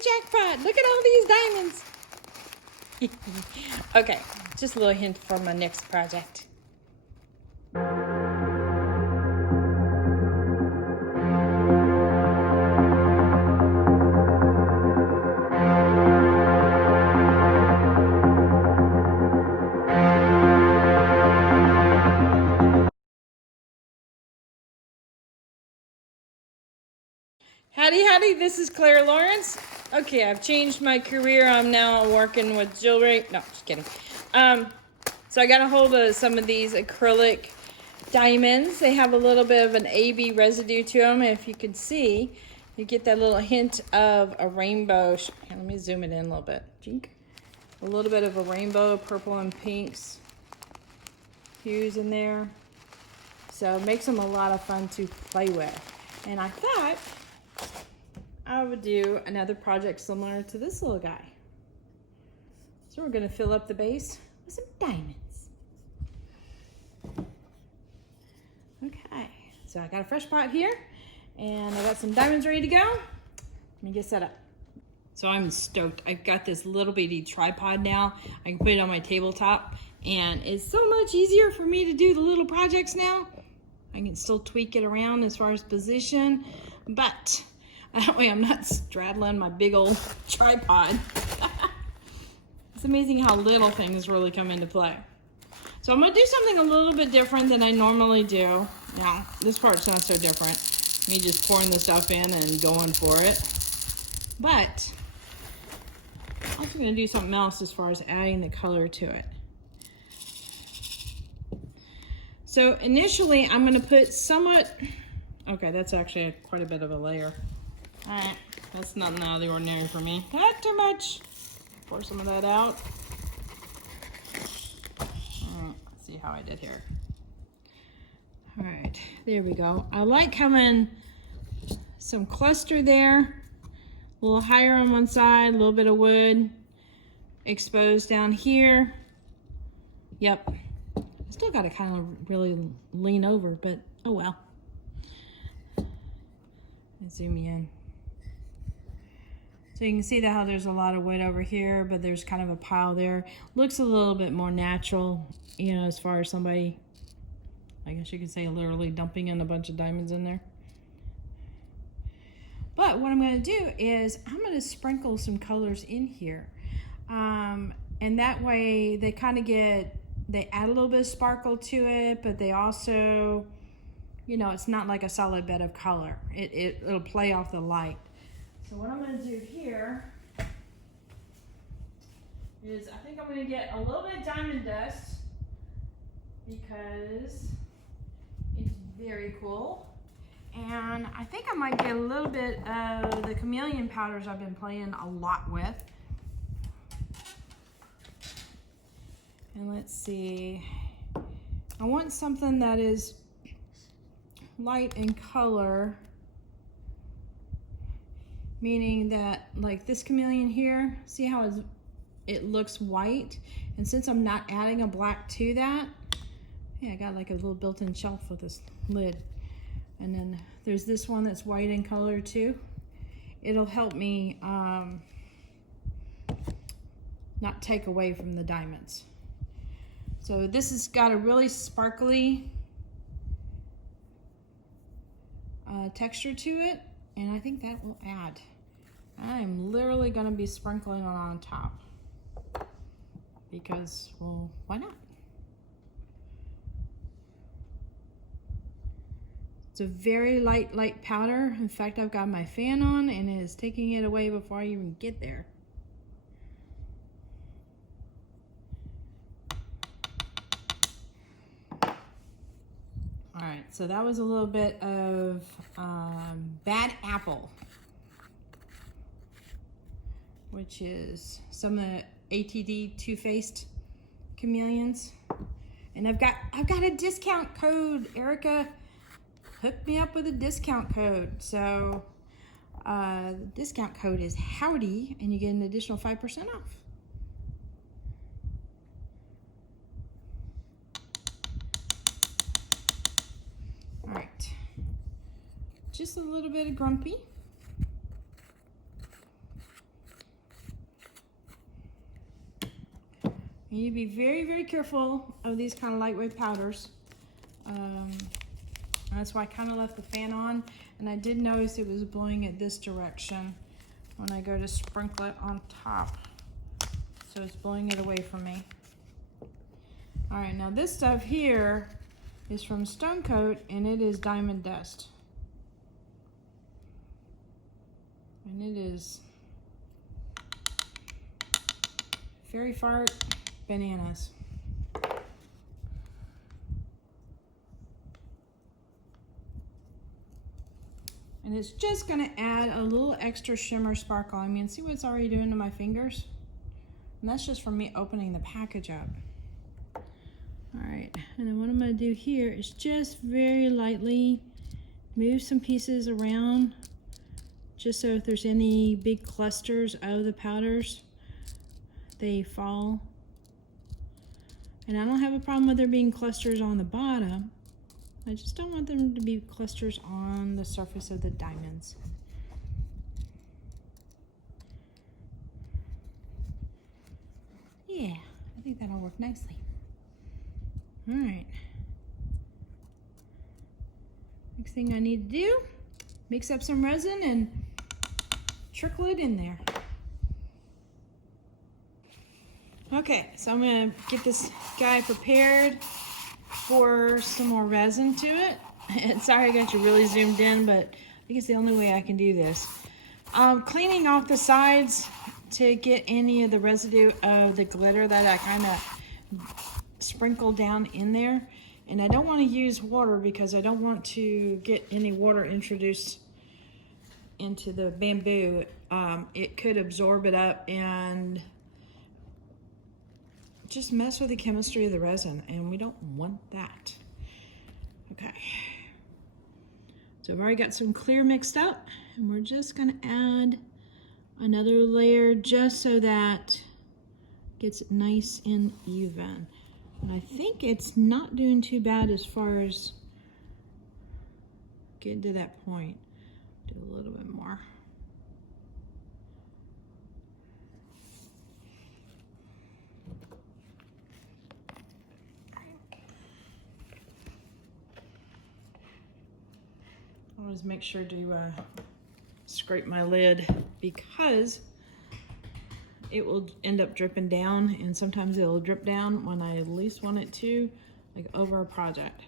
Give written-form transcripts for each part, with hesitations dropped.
the jackpot. Look at all these diamonds. Okay, just a little hint for my next project. Howdy, howdy, this is Clara Lawrence. Okay, I've changed my career. I'm now working with jewelry. No, just kidding. So I got a hold of some of these acrylic diamonds. They have a little bit of an AB residue to them. If you can see, you get that little hint of a rainbow. Here, let me zoom it in a little bit. A little bit of a rainbow, purple and pinks hues in there. So it makes them a lot of fun to play with. And I thought I would do another project similar to this little guy. So we're going to fill up the base with some diamonds. Okay, so I got a fresh pot here and I got some diamonds ready to go. Let me get set up. So I'm stoked. I've got this little bitty tripod now. I can put it on my tabletop and it's so much easier for me to do the little projects now. I can still tweak it around as far as position, but that way I'm not straddling my big old tripod. It's amazing how little things really come into play. So I'm gonna do something a little bit different than I normally do. Now, this part's not so different. Me just pouring the stuff in and going for it. But I'm also gonna do something else as far as adding the color to it. So initially I'm gonna put somewhat, okay, that's actually quite a bit of a layer. All right, that's nothing out of the ordinary for me. Not too much. Pour some of that out. All right, let's see how I did here. All right, there we go. I like having some cluster there, a little higher on one side, a little bit of wood exposed down here. Yep, I still got to kind of really lean over, but oh well. Let's zoom in. So you can see that how there's a lot of wood over here, but there's kind of a pile there. Looks a little bit more natural, you know, as far as somebody, I guess you could say literally dumping in a bunch of diamonds in there. But what I'm going to do is I'm going to sprinkle some colors in here. And that way they kind of they add a little bit of sparkle to it, but they also, you know, it's not like a solid bed of color. It'll play off the light. So what I'm going to do here is I think I'm going to get a little bit of diamond dust because it's very cool. And I think I might get a little bit of the chameleon powders I've been playing a lot with. And let's see. I want something that is light in color. Meaning that, like this chameleon here, see how it looks white? And since I'm not adding a black to that, yeah, I got like a little built-in shelf with this lid. And then there's this one that's white in color too. It'll help me not take away from the diamonds. So this has got a really sparkly texture to it. And I think that will add. I'm literally going to be sprinkling it on top because, well, why not? It's a very light powder. In fact, I've got my fan on and it is taking it away before I even get there. All right, so that was a little bit of bad apple, which is some of the ATD two-faced chameleons. And I've got a discount code. Erica hooked me up with a discount code. So the discount code is Howdy, and you get an additional 5% off. All right, just a little bit of grumpy. You need to be very, very careful of these kind of lightweight powders. That's why I kind of left the fan on, and I did notice it was blowing it this direction when I go to sprinkle it on top. So it's blowing it away from me. All right, now this stuff here is from Stone Coat, and it is diamond dust. And it is fairy fart bananas. And it's just gonna add a little extra shimmer sparkle. I mean, see what it's already doing to my fingers? And that's just from me opening the package up. All right, and then what I'm gonna do here is just very lightly move some pieces around, just so if there's any big clusters of the powders, they fall. And I don't have a problem with there being clusters on the bottom. I just don't want them to be clusters on the surface of the diamonds. Yeah, I think that'll work nicely. All right. Next thing I need to do, mix up some resin and trickle it in there. Okay, so I'm gonna get this guy prepared for some more resin to it. And sorry I got you really zoomed in, but I think it's the only way I can do this. Cleaning off the sides to get any of the residue of the glitter that I kind of sprinkled down in there. And I don't want to use water because I don't want to get any water introduced into the bamboo. It could absorb it up and just mess with the chemistry of the resin, and we don't want that. Okay, so I've already got some clear mixed up, and we're just gonna add another layer just so that it gets nice and even. And I think it's not doing too bad as far as getting to that point. Do a little bit more. Always make sure to scrape my lid because it will end up dripping down, and sometimes it'll drip down when I least want it to, like over a project.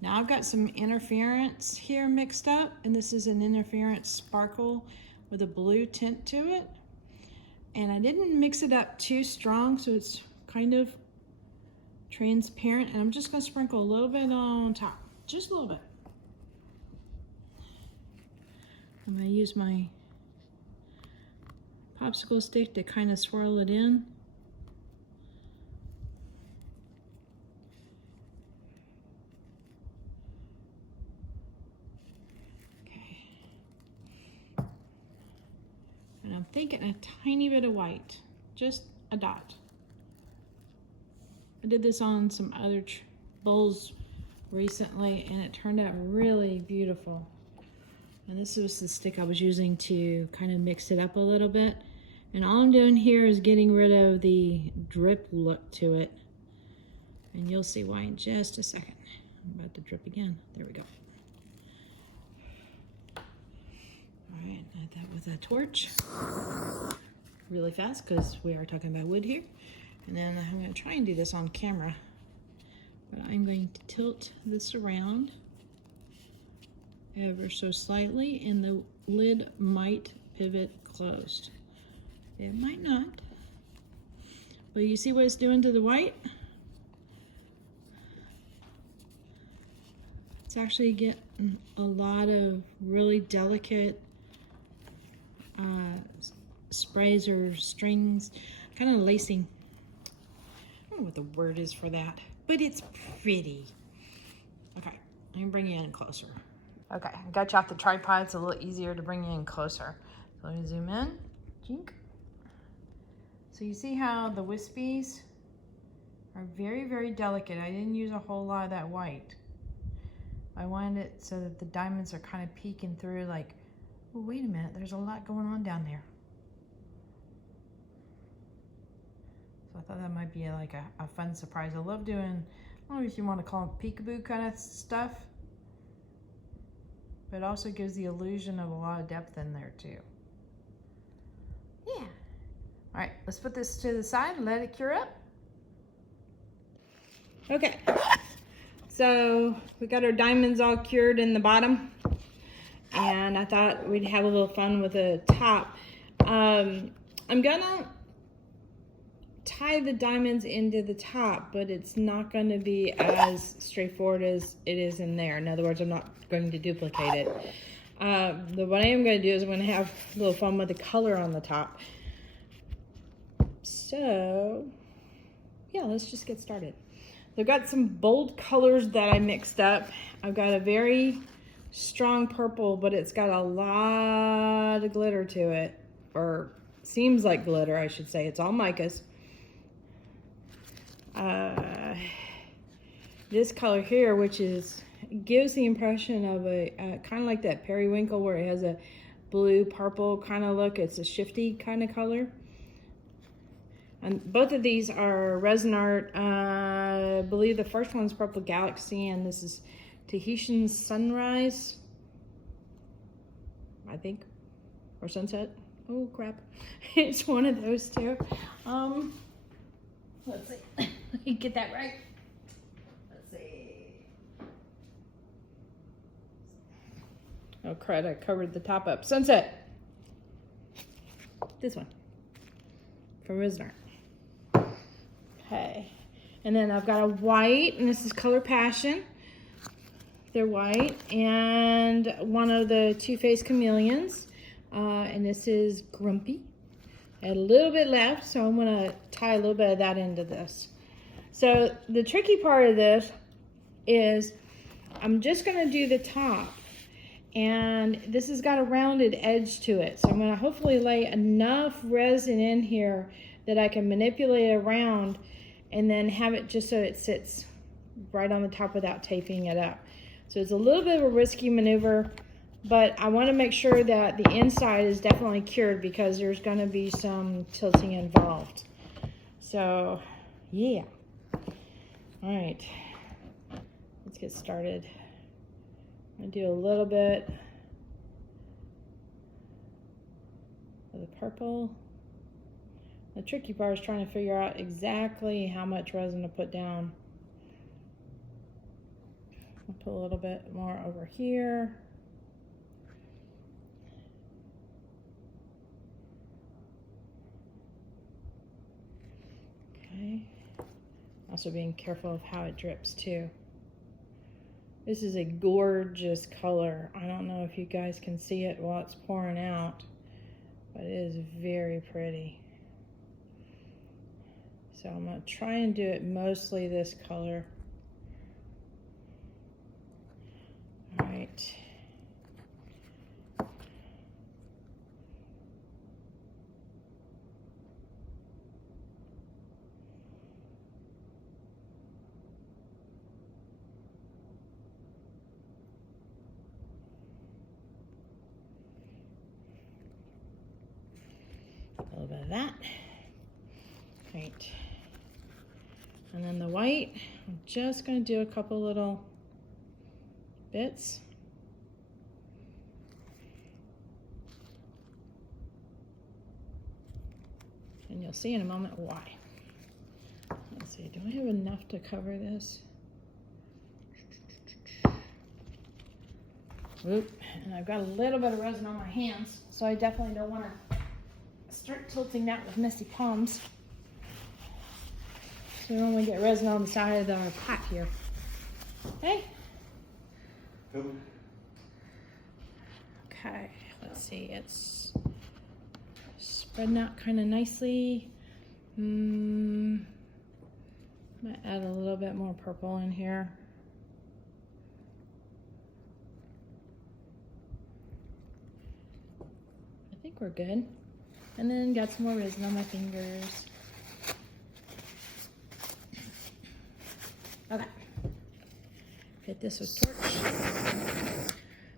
Now I've got some interference here mixed up, and this is an interference sparkle with a blue tint to it. And I didn't mix it up too strong, so it's kind of transparent, and I'm just gonna sprinkle a little bit on top, just a little bit. I'm going to use my popsicle stick to kind of swirl it in. Okay. And I'm thinking a tiny bit of white, just a dot. I did this on some other bowls recently, and it turned out really beautiful. And this was the stick I was using to kind of mix it up a little bit. And all I'm doing here is getting rid of the drip look to it. And you'll see why in just a second. I'm about to drip again. There we go. All right, add that with a torch. Really fast because we are talking about wood here. And then I'm going to try and do this on camera. But I'm going to tilt this around ever so slightly, and the lid might pivot closed. It might not. But you see what it's doing to the white? It's actually getting a lot of really delicate sprays or strings, kind of lacing. I don't know what the word is for that, but it's pretty. Okay, I'm gonna bring you in closer. Okay, I got you off the tripod. It's a little easier to bring you in closer. So let me zoom in. Jink. So you see how the wispies are very, very delicate. I didn't use a whole lot of that white. I wanted it so that the diamonds are kind of peeking through like, oh, wait a minute, there's a lot going on down there. So I thought that might be like a fun surprise. I love doing, I don't know if you want to call them peekaboo kind of stuff, but it also gives the illusion of a lot of depth in there too. Yeah. All right, let's put this to the side and let it cure up. Okay, so we got our diamonds all cured in the bottom, and I thought we'd have a little fun with the top. I'm gonna tie the diamonds into the top, but it's not going to be as straightforward as it is in there. In other words, I'm not going to duplicate it. What I am going to do is I'm going to have a little fun with the color on the top. So, yeah, let's just get started. I've got some bold colors that I mixed up. I've got a very strong purple, but it's got a lot of glitter to it, or seems like glitter, I should say. It's all micas. This color here, which gives the impression of a kind of like that periwinkle, where it has a blue purple kind of look. It's a shifty kind of color. And both of these are Resin art. I believe the first one's Purple Galaxy, and this is Tahitian Sunrise, I think, or Sunset. Oh crap, it's one of those two. Let's see, let me get that right. Let's see. Oh crud, I covered the top up. Sunset. This one from Resin art. Okay, and then I've got a white, and this is Color Passion. They're white, and one of the Too Faced Chameleons, and this is Grumpy. I had a little bit left, so I'm gonna tie a little bit of that into this. So the tricky part of this is I'm just gonna do the top, and this has got a rounded edge to it. So I'm gonna hopefully lay enough resin in here that I can manipulate it around and then have it just so it sits right on the top without taping it up. So it's a little bit of a risky maneuver, but I want to make sure that the inside is definitely cured because there's going to be some tilting involved. So, yeah. All right, let's get started. I'm going to do a little bit of the purple. The tricky part is trying to figure out exactly how much resin to put down. I'll put a little bit more over here. Okay. Also being careful of how it drips too. This is a gorgeous color. I don't know if you guys can see it while it's pouring out, but it is very pretty. So I'm going to try and do it mostly this color. All right. A little bit of that. Right. And then the white, I'm just going to do a couple little bits. And you'll see in a moment why. Let's see, do I have enough to cover this? Oop, and I've got a little bit of resin on my hands, so I definitely don't want to start tilting that with messy palms. So we don't want to get resin on the side of the pot here. Okay? Okay, let's see, it's spreading out kind of nicely. I'm gonna add a little bit more purple in here. I think we're good. And then got some more resin on my fingers. Okay. Hit this with torch.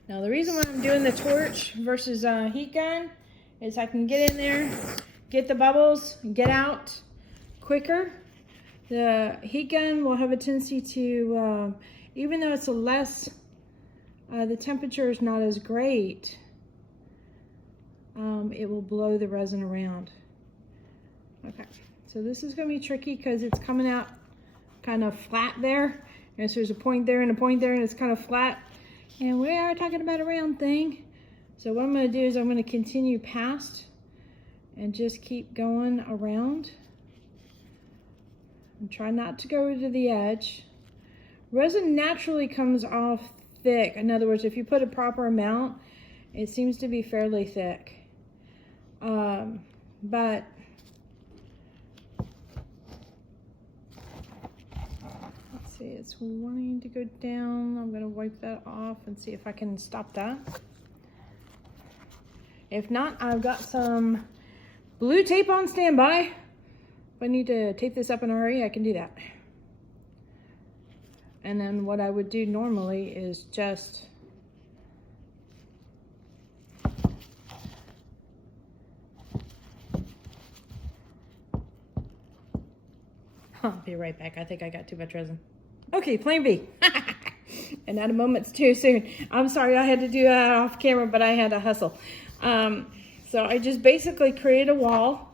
Now the reason why I'm doing the torch versus heat gun is I can get in there, get the bubbles, get out quicker. The heat gun will have a tendency to, even though it's a less, the temperature is not as great, it will blow the resin around. Okay, so this is going to be tricky because it's coming out kind of flat there. And so there's a point there and a point there, and it's kind of flat. And we are talking about a round thing. So what I'm going to do is I'm going to continue past and just keep going around. And try not to go to the edge. Resin naturally comes off thick. In other words, if you put a proper amount, it seems to be fairly thick. But let's see, it's wanting to go down. I'm going to wipe that off and see if I can stop that. If not, I've got some blue tape on standby. If I need to tape this up in a hurry, I can do that. And then what I would do normally is just I'll be right back. I think I got too much resin. Okay, plan B. And at a moment's too soon. I'm sorry I had to do that off camera, but I had to hustle. So I just basically create a wall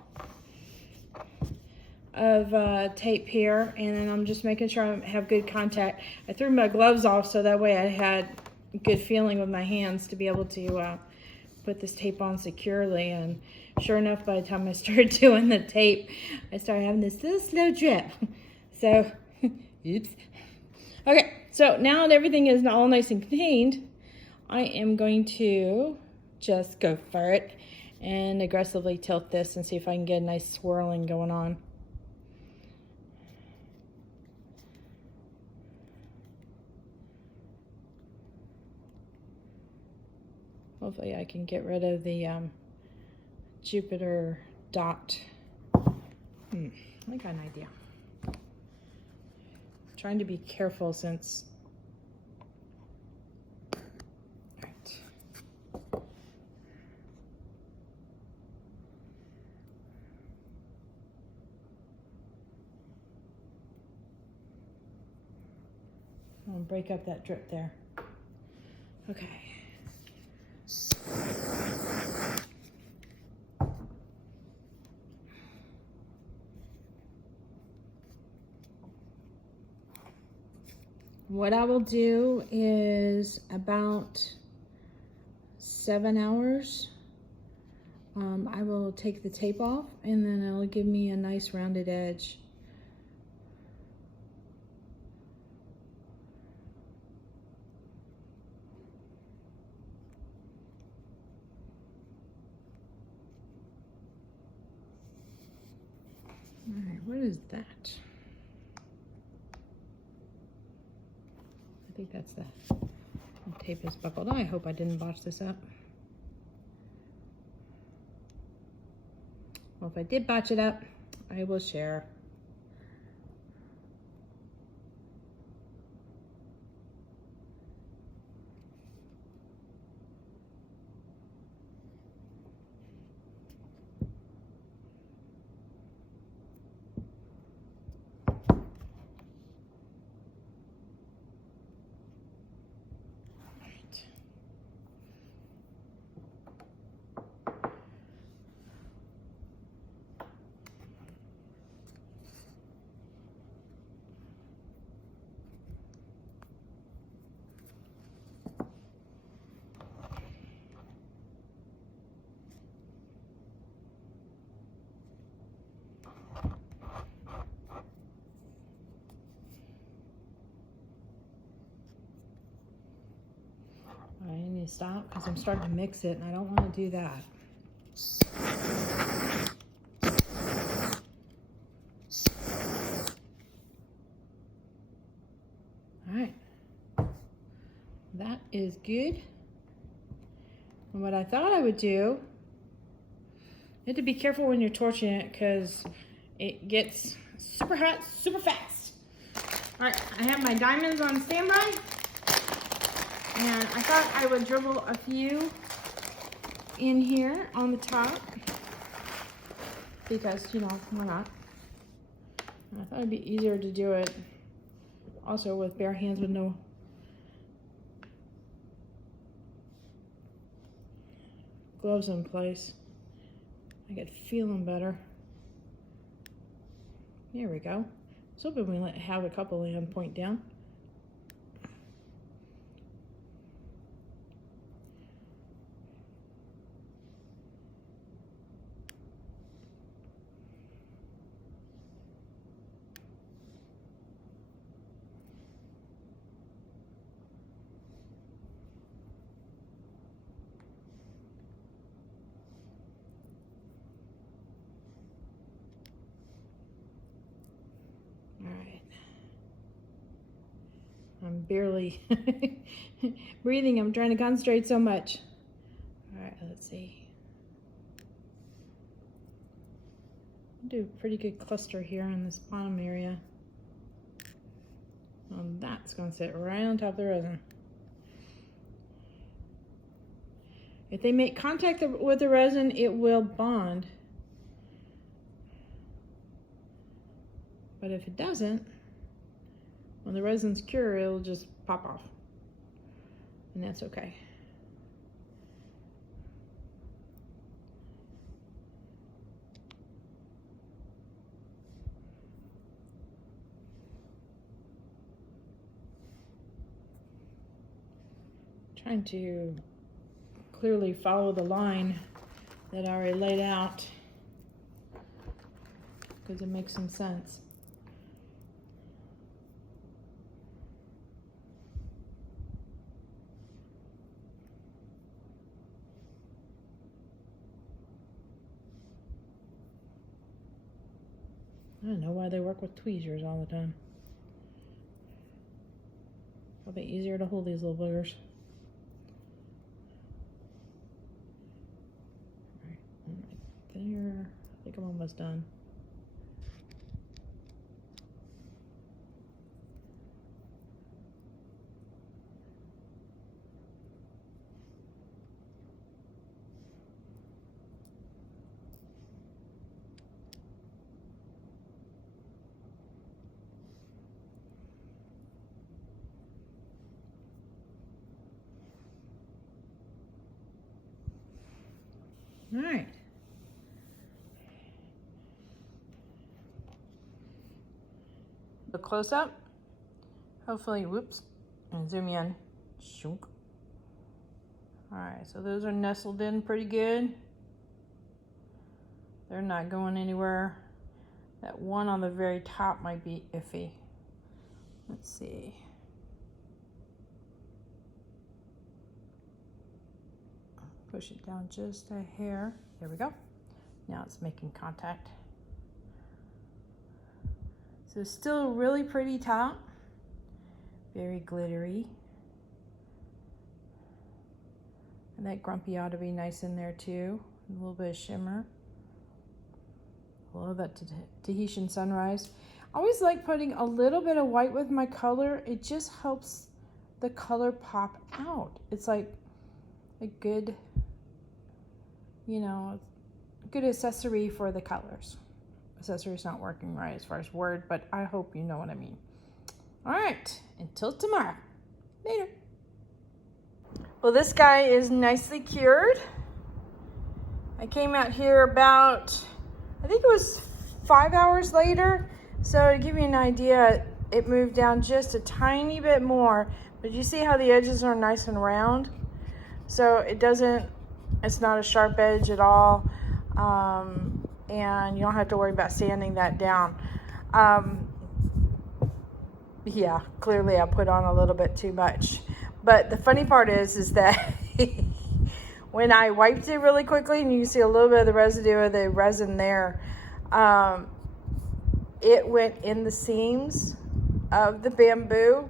of tape here, and then I'm just making sure I have good contact. I threw my gloves off so that way I had a good feeling with my hands to be able to put this tape on securely. And sure enough, by the time I started doing the tape, I started having this little slow drip. So, oops. Okay, so now that everything is all nice and contained, I am going to just go for it and aggressively tilt this and see if I can get a nice swirling going on. Hopefully I can get rid of the Jupiter dot. I got an idea. I'm trying to be careful since. All right. I'll break up that drip there. Okay. What I will do is about 7 hours. I will take the tape off, and then it'll give me a nice rounded edge. All right, what is that? I think that's the tape is buckled. I hope I didn't botch this up. Well, if I did botch it up, I will share. I need to stop because I'm starting to mix it and I don't want to do that. All right, that is good. And what I thought I would do, you have to be careful when you're torching it because it gets super hot, super fast. All right, I have my diamonds on standby. And I thought I would dribble a few in here on the top because, you know, why not? I thought it'd be easier to do it also with bare hands with no gloves in place. I get feeling better. There we go. I was hoping we have a couple land point down. I'm barely breathing. I'm trying to concentrate so much. All right, let's see. I'll do a pretty good cluster here in this bottom area. That's going to sit right on top of the resin. If they make contact with the resin, it will bond. But if it doesn't, when the resin's cured, it'll just pop off. And that's okay. Trying to clearly follow the line that I already laid out because it makes some sense. I don't know why they work with tweezers all the time. Probably easier to hold these little boogers. Right there. I think I'm almost done. All right. A close up. Hopefully, whoops, and zoom in. Shunk. All right, so those are nestled in pretty good. They're not going anywhere. That one on the very top might be iffy. Let's see. Push it down just a hair. There we go. Now it's making contact. So still really pretty top. Very glittery. And that grumpy ought to be nice in there too. A little bit of shimmer. I love that Tahitian sunrise. I always like putting a little bit of white with my color. It just helps the color pop out. It's like a good, you know, good accessory for the colors. Accessory's not working right as far as word, but I hope you know what I mean. All right, until tomorrow. Later. Well, this guy is nicely cured. I came out here about, I think it was 5 hours later. So to give you an idea, it moved down just a tiny bit more, but you see how the edges are nice and round? So it's not a sharp edge at all. And you don't have to worry about sanding that down. Yeah, clearly I put on a little bit too much. But the funny part is that when I wiped it really quickly, and you see a little bit of the residue of the resin there, it went in the seams of the bamboo.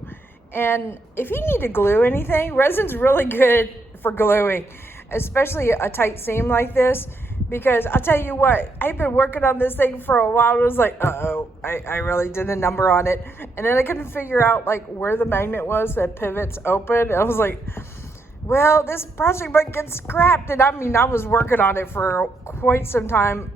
And if you need to glue anything, resin's really good for gluing, especially a tight seam like this. Because I'll tell you what, I've been working on this thing for a while. It was like, I really did a number on it. And then I couldn't figure out like where the magnet was that pivots open. I was like, Well, this project might get scrapped, and I mean, I was working on it for quite some time.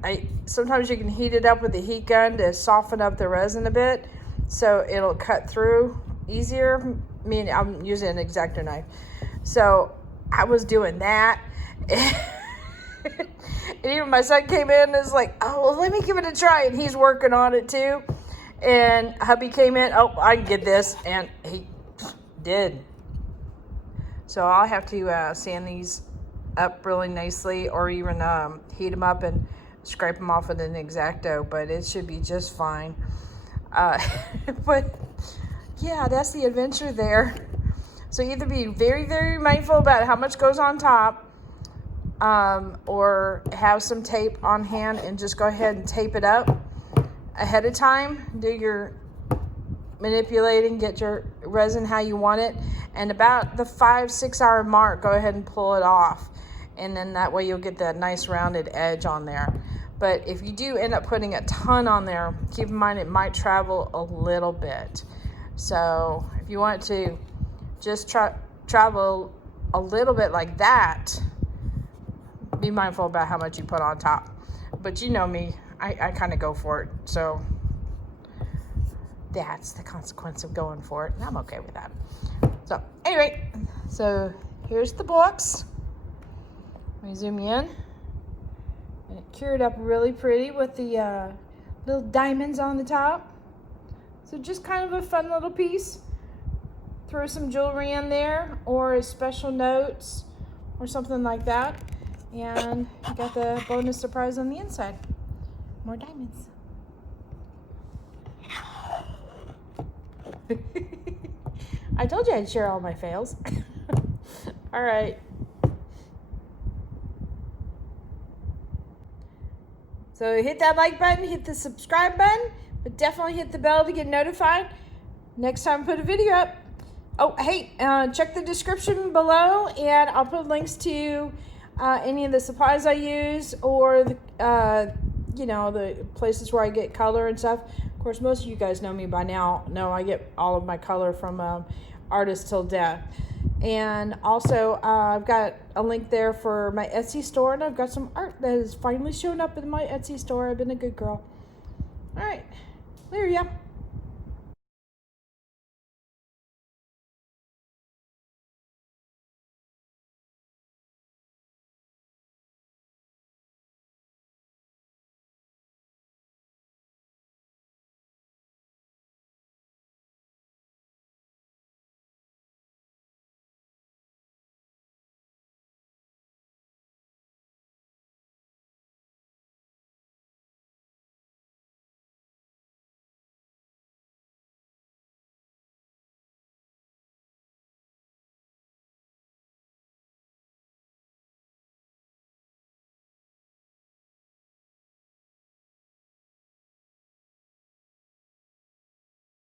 Sometimes you can heat it up with a heat gun to soften up the resin a bit, so it'll cut through easier. I mean, I'm using an X-Acto knife, so I was doing that. And even my son came in and was like, oh, well, let me give it a try, and he's working on it too. And hubby came in, oh, I can get this, and he did. So I'll have to sand these up really nicely, or even heat them up and scrape them off with an X-Acto, but it should be just fine. But yeah, that's the adventure there. So either be very, very mindful about how much goes on top, or have some tape on hand and just go ahead and tape it up ahead of time. Do your manipulating, get your resin how you want it, and about the 5-6 hour mark, go ahead and pull it off, and then that way you'll get that nice rounded edge on there. But if you do end up putting a ton on there, keep in mind it might travel a little bit. So if you want to just travel a little bit like that, be mindful about how much you put on top. But you know me, I kind of go for it, so that's the consequence of going for it, and I'm okay with that. So anyway, so here's the box. Let me zoom in. And it cured up really pretty with the little diamonds on the top. So just kind of a fun little piece. Throw some jewelry in there, or special notes, or something like that. And you got the bonus surprise on the inside. More diamonds. I told you I'd share all my fails. All right. So hit that like button, hit the subscribe button, but definitely hit the bell to get notified next time I put a video up. Oh, hey, check the description below, and I'll put links to any of the supplies I use, or the, you know, the places where I get color and stuff. Of course, most of you guys know me by now. Know I get all of my color from Artist Till Death. And also, I've got a link there for my Etsy store, and I've got some art that has finally shown up in my Etsy store. I've been a good girl. All right, there you go.